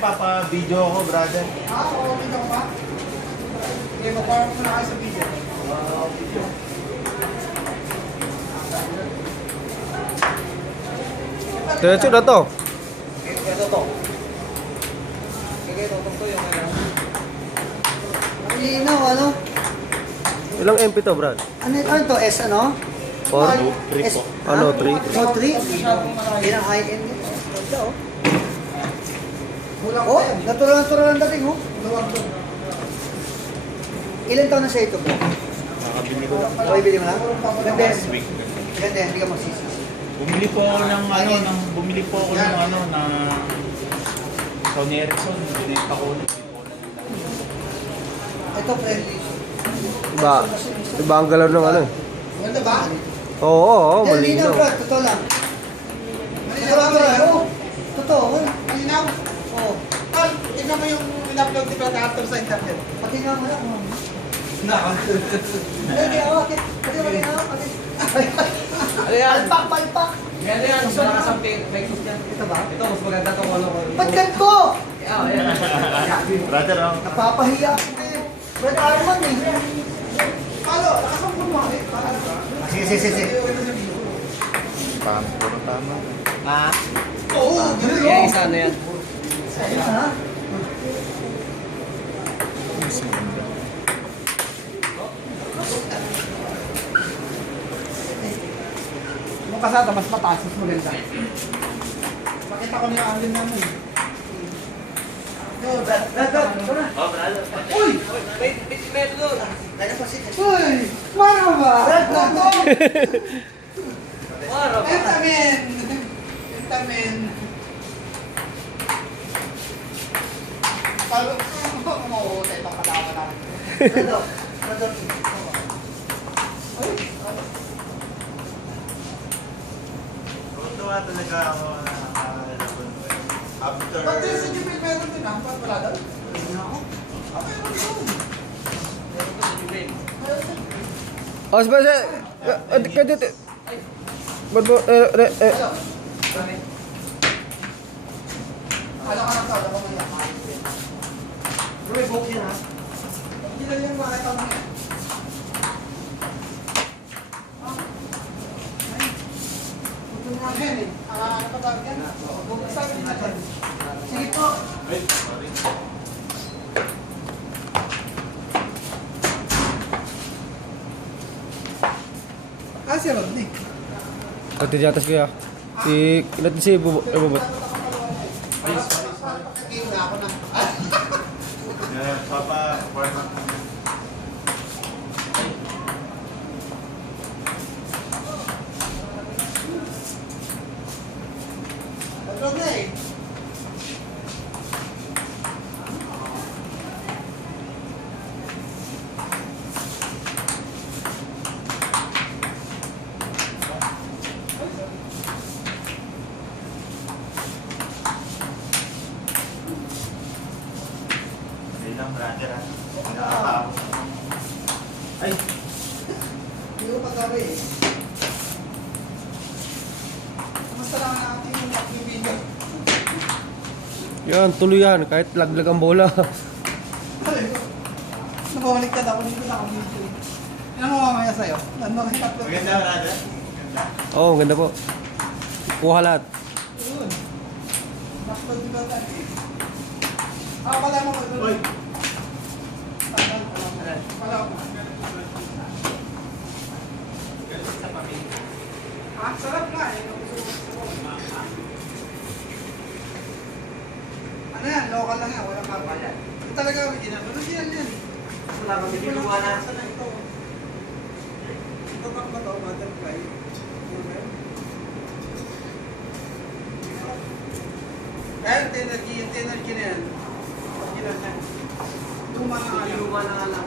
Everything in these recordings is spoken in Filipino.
papa-video ako, brother. Oo, video ko ba? Okay, mag-power ko na kayo sa video. Diretso na to. Ito to. Sige, ito to yung ano. Ang linaw, ano? Ilang MP to, Brad? Ano to? S ano? 4? S, Ano, 3? Oh, 3? Yan ang high-end nito. Ganda, oh. Oh, natural ang dating, oh. Ilan taon na sa ito, bro? Nakabili ko lang. Bili mo lang? Ganda yan. Last week. Ganda yan, hindi ka magsisisi. Bumili po ako ng ano, bumili po ako ng ano, na Sony Ericsson. Binenta ko ulit. Ito, friendly. Iba ang galaw ng ano. Ganda ba? Oo, Malinaw, malinaw. bro. Totoo lang. Malinaw. Totoo. Malinaw? Oo. Tol, tignan mo yung in-upload ni Brad Arthur sa internet. Pati nga mo lang. Hindi, okay. Pati malinaw. Ano yan? Palpak. Yan yan, mas malakas ang make-up niya. Ito ba? Ito, mas maganda itong ano ko. Ba't ganito? Yan. Brother, oh. Napapahiya ako eh. Red Armand eh. Palo, nakasang po mo eh. Sige. Puro tama. Ah, Oo, gano'n yan isa na yan. Ayun ha? Kung kasata, mas mataas, mas maganda. Makita ko na yung alin namin eh. Uy! May doon! Uy! Mara ba? Entamin! Palo, oo, tayo pakalawa namin. Tuwa talaga ako na after... Pati sa Jupil meron din ah, ba't wala daw? Ah, meron doon. Meron doon sa Jupil. Oh, sebenarnya kadit. Berbo Bakit? Alam ka na to, alam ko man yan. Bro, may book yan ha? Hindi lang yung makita mo yan. Ito nga yan eh. Ano pa tawag yan? Sabi natin. Sige po. Ay, sorry. Ah, si Rodney. Pati di atas kaya. Si natin si Bubot. Pakikain na ako na. Papa, Rodney. Hindi lang, brother, ha. Nakakapos. Ay, Hindi ko pagkabi eh. Kamusta lang natin yung video? Yan, tuloy yan. Kahit laglag ang bola. Nabawalik ka ako dito sa community. Ano mo mamaya sa'yo? Ano kayo tatlo? maganda, brother. Maganda. Oh, ganda po. Kuha lahat. Yun. Bakit di ba tayo? Ah, pala mo ko. Uy! Pala mo. Ah, sarap nga eh. Ano yan? Local lang yan. Walang kapalan. Ito talaga original. Original yan. Wala kang bibiluwa na. Saan na ito? Ito ba ba ito? Butterfly. Kaya yung energy na yan. Original na. Luma na nga lang. Luma na nga lang.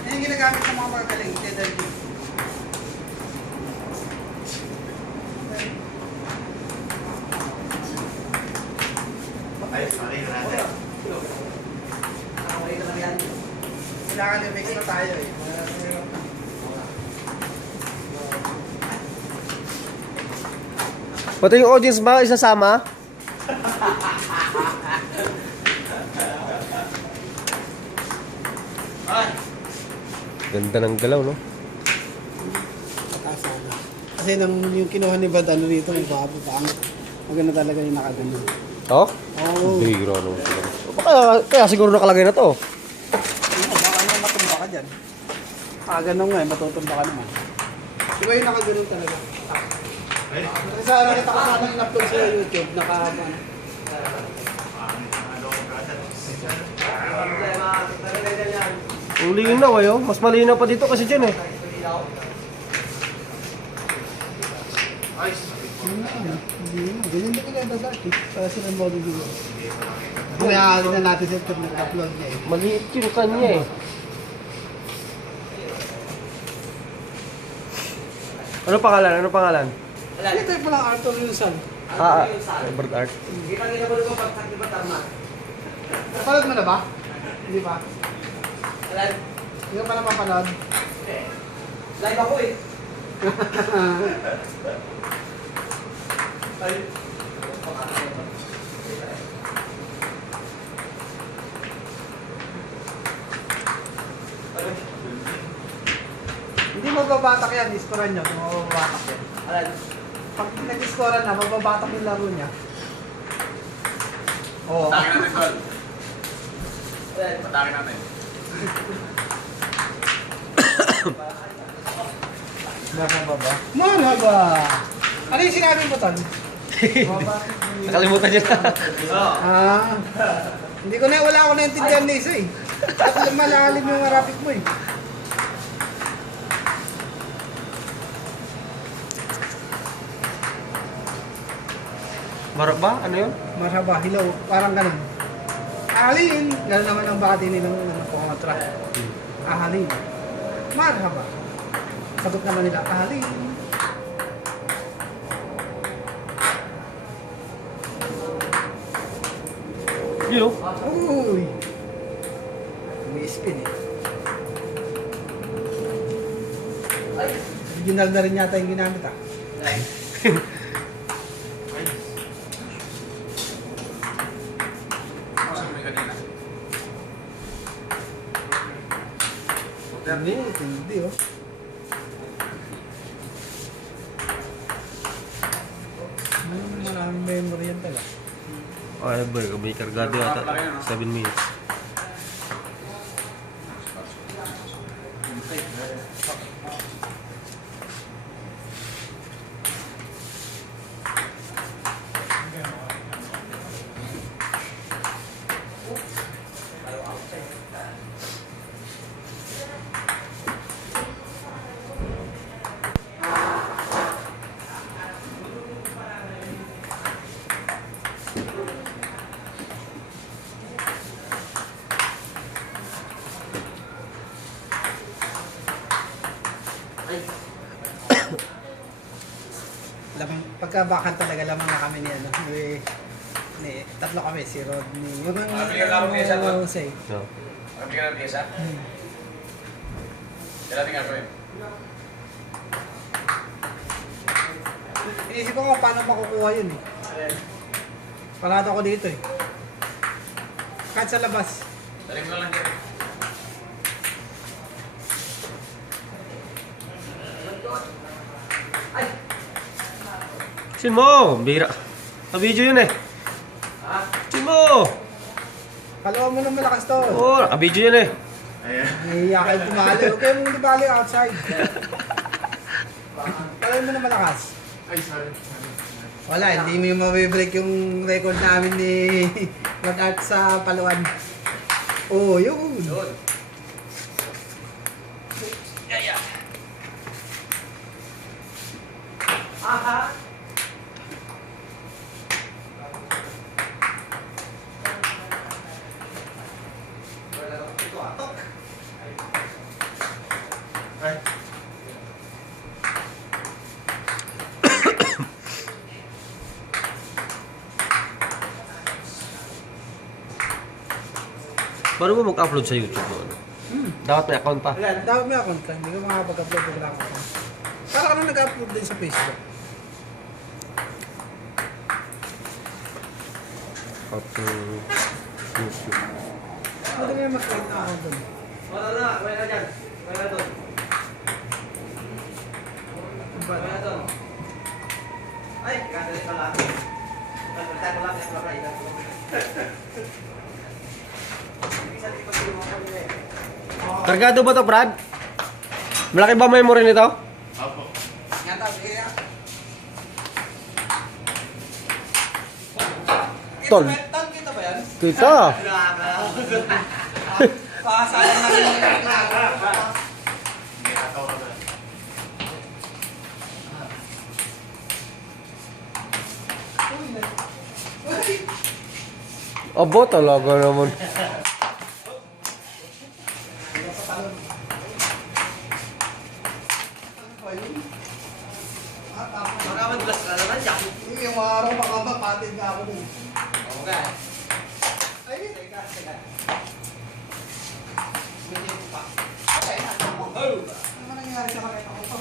Yan yung ginagamit ng mga magagaling. Energy. Ay, sorry, brother. Kailangan i-mix na tayo eh. Pati yung audience ba isasama? Ganda ng galaw, no? Pataas sana. Kasi nang yung kinuha ni Bad, ano rito, may babo, pangit. Maganda talaga yung nakagano. Oh? Oo. Bigro, no? Kaya siguro nakalagay na to. Baka naman matumba ka dyan. Ganun nga eh, matutumba ka naman. Diba yung nakaganon talaga? Kasi sa nakita ko sana yung upload sa YouTube, Ang linaw, eh, oh. Mas malinaw pa dito kasi dyan, eh. Ganyan din kaganda dati. Para silang model dito. Kaya na natin sa internet upload niya eh. Maliit yung kanya, eh. Ano pangalan? Ano pangalan? Ito yung palang Arthur Yunsan. Robert Art. Napanood mo na ba? Hindi ba? Hindi ka pa na mapanood? Live ako eh. Hindi mababatak yan, iskoran nyo. Kung mababatak yan. Pag nag-iskoran na, mababatak yung laro niya. Oo. Patakin natin, Tol. Patakin natin. Marhaba ba? Marhaba! Ano yung sinabi mo, Ton? Nakalimutan niya na. Hindi ko na, wala ako naintindihan na isa eh. At malalim yung rapid mo eh. Marap ba? Ano yun? Marhaba, hello, parang ganun. Ahalin! Ganun naman ang bati nilang kontra. Ahalin. Marhaba. Sagot naman nila, ahalin. Yun, Uy! May spin eh. Original na rin yata yung ginamit ah. Hindi oh. Maraming memory yan talaga. Ay, boy, may kargado yata. 7 minutes. Pagkabakan talaga lamang na kami ni ano, ni tatlo kami, si Rodney. Yung say. No. Ang bigyan ng pyesa? Kailan tingnan ko yun? Inisip ko kung paano makukuha yun eh. Parado ako dito eh. Kahit sa labas. Dali mo lang dyan. Sin mo! Bira. Naka-video yun eh. Sin mo! Kalawa mo ng malakas to. Oo, naka-video yun eh. Nahiya kayo pumali. Huwag kayo mong libali outside. Kalawa mo ng malakas. Ay, sorry. Wala, hindi mo mabibreak yung record namin ni Mag-Art sa Paluan. Oh, yun. Yun. Aha. Ay. Paano mo mag-upload sa YouTube mo? Ano? Dapat may account pa. Wala, dapat may account ka. Hindi ko makapag-upload ko lang ako. Para ka na nag-upload din sa Facebook. Up to YouTube. Pwede na mag-create na account doon. Wala na, wala na dyan. Ay, kagalit ka lang. Kagalit ko lang yung mga ilan. Isa din pag-iwan ko niya eh. Kargado ba to, Brad? Malaki ba memory nito? Opo. Ngata, sige nga. Tol. Kita ba yan? Kita. Pakasayang na rin yung ginagawa. Abo talaga naman. Baka mag-glass ka naman yan. Yung araw baka mapatid nga ako dun. Okay. Ay, Teka. okay na. Oh! Ano man nangyari sa kakita ko to?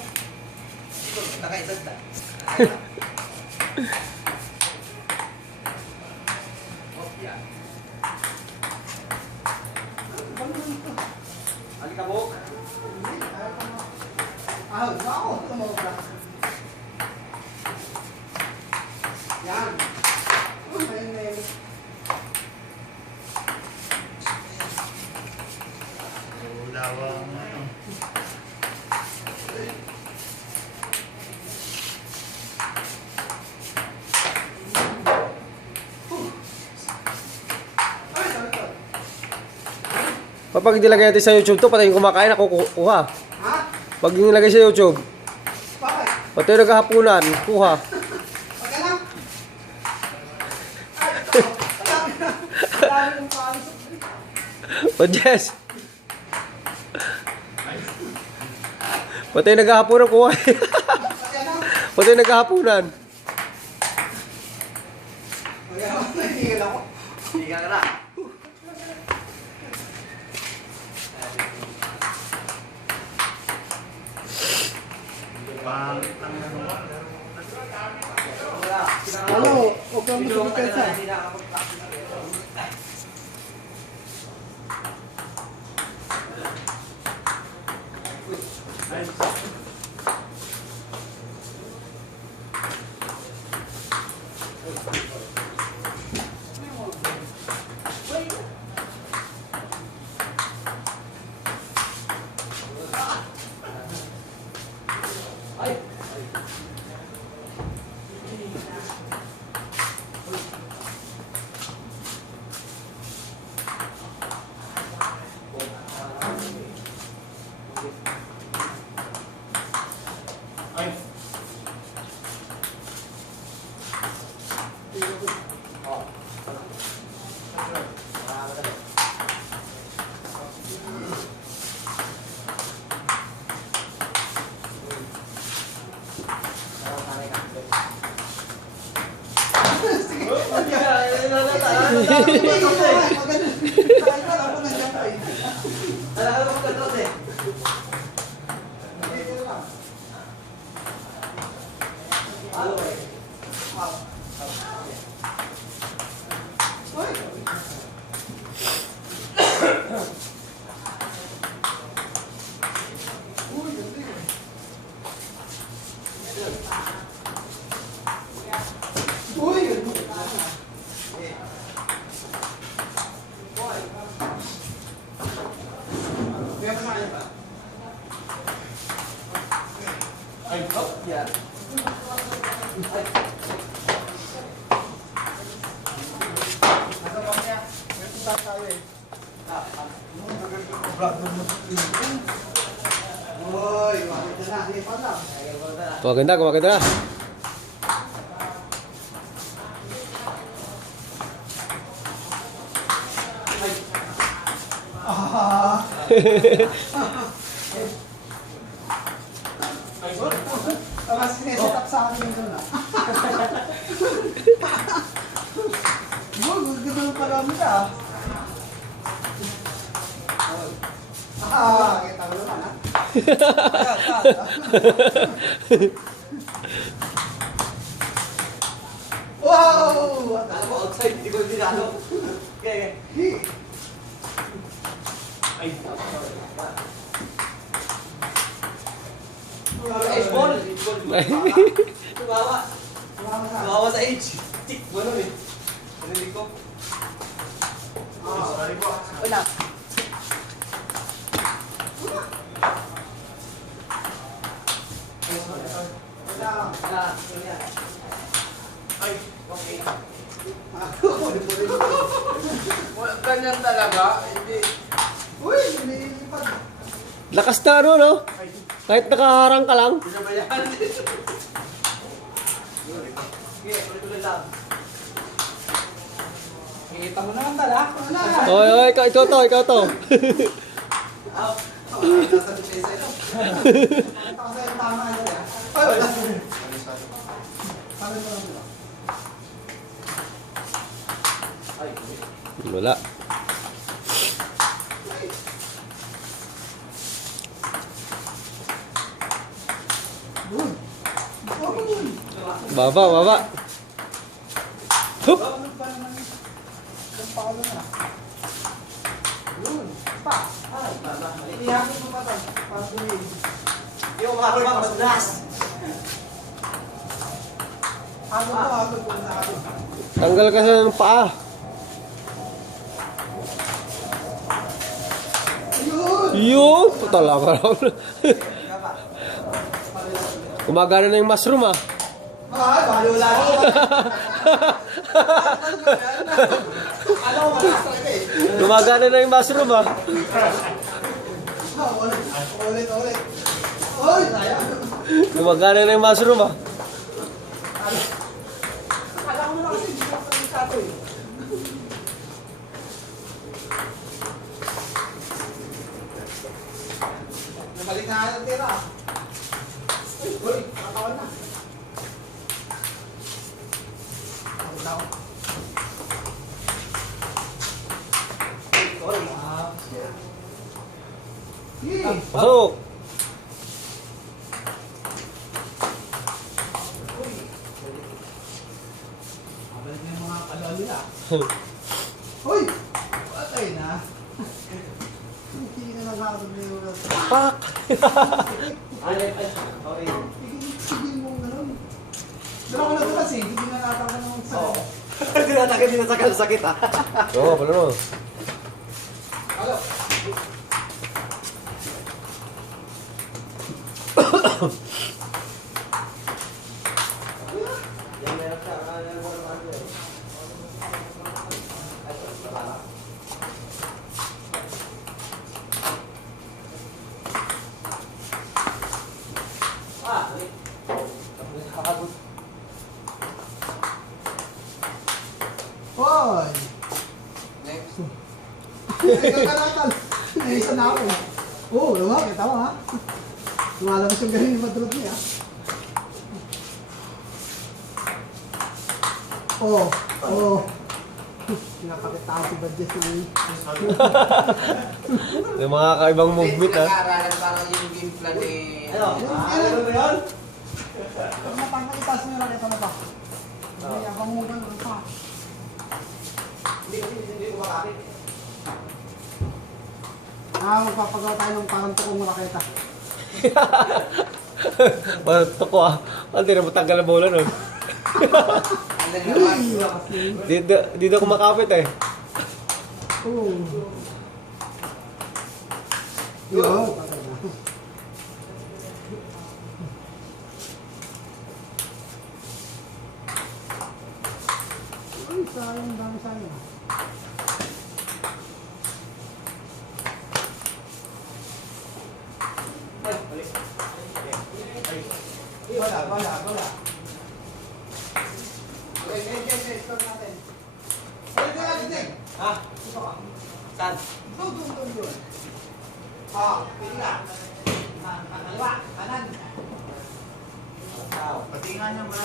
Ito, nakaisad na. Oh, yan. Ano naman ito? Alikabok. Ah, ako. Tumawag. Yan. Ayun na yun. Lawang ano. Ay, sabi ko. Kapag nilagay natin sa YouTube to, pati yung kumakain, ako kuha. Ha? Pag nilagay sa YouTube, Bakit? pati yung naghahapunan, kuha. Okay na? Ay, dami na. Dami ng paano sa O Jess. Pati yung naghahapunan, kuha. Kaya na. Pati yung naghahapunan. Kaya na. Nahihil ako. Hindi ka na. Pangit ang ano. Wala. Ano? Huwag kang masubigay sa. Hindi nakakapag Ay. Ay, oh, Yeah. Uy, bakit na na? Hindi pa lang. Kumaganda na. Ah. Tapos sineset up sa akin yung doon ah. Gaganda ng parami ka ah. Kita mo naman ah. Wow! Alam mo, outside, hindi ko dinalo. Okay. ay. Tumawa. Tumawa sa age. Wala eh. Narinig ko. Sorry po. Wala. Wala. Ay, okay. Ganyan talaga. Hindi. Uy, nililipad. Lakas na ano, no? Kahit nakaharang ka lang. Pinabayaan. Sige, tuloy-tuloy lang. Kita mo naman tala. Wala. Oy, oy, ikaw to. Aw. Nasa depensa ito. Ito kasi yung tama ka dyan. Ay, wala. Sabi mo lang dito. Ay, Wala. Doon. Oh, doon. Baba. Hup! Ano ba naman? Ang palo na. Doon. Pa. ay, baba. Ihapin mo pa to. Para tuloy. Yung mga masulas. Agod ko na agod. Tanggal kasi ng paa. Ayun! Yun! Talaga raw. Gumagana na yung mushroom, ah. Ay, balo lang. Alam ko malakas talaga eh. Gumagana na yung mushroom, ah. Ulit. Uy! Gumagana na yung mushroom, ah. Akala ko na kasi hindi ko sabi eh. Nabalik na ang tira. Uy, nakatawan na. Ako na ako. Sorry. Pasok! Nabalik na yung mga kalawal nila. Uy! Patay na. Hindi na nakakasag na yung... Pak! Ay, sorry. Sige mo gano'n. Pero ako na ito kasi, hindi na natanggal ng sakit. Oo. Tinatagal din sa sakit ah. Oo, pala no. Alo. Yan meron ka. Hoy! Next. Ay, kakalatan. Naisa na ako eh. Oo, diba? Kita mo ha? Lumalabas yung galing ni Madrod niya. Oo. Pinakakitaan si Badges na yun. Yung mga kaibang movement, ah. Nag-aaralan parang yung game plan eh. Ano? Ano ba yun? Pag mapangkaitas mo lang, ito mo pa. Hindi, abang mo ba pa? Hindi ko makakit. Magpapagawa tayo ng parang tukong raketa. Bato ko, ah. Hindi na matanggal na bola nun. Ano naman? Dito ako makapit, eh. Oo. Yun, patay na. Ay, sayang, dami sayang. Wala. Okay, start natin. Ay, Ha? Saan? doon. Pili ka. Kaliwa, kanan. Pati nga niya ba?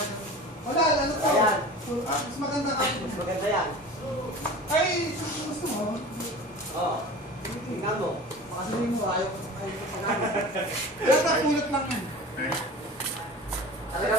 Wala, ano to? Ayan. Mas maganda ka. Mas maganda yan. Ay, gusto mo? Oo. Tingnan mo. Makasalihin mo, ayaw ko sa kanan. Kaya pulot lang yan. Talaga